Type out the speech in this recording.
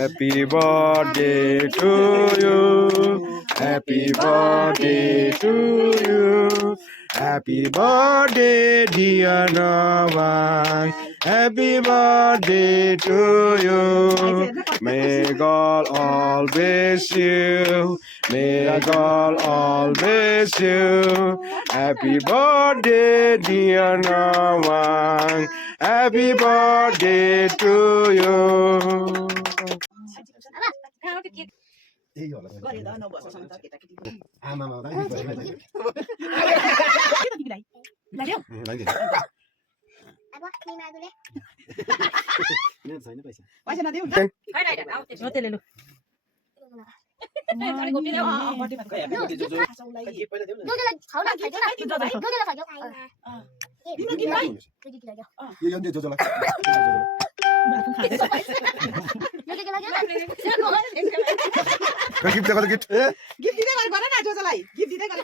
Happy birthday to you. Happy birthday to you. Happy birthday, dear Novak. Happy birthday to you. May God always you. May God always you. Happy birthday, dear Novak. Happy birthday to you. Gift দিতে পারে না জোজালাই, gift দিতে পারে।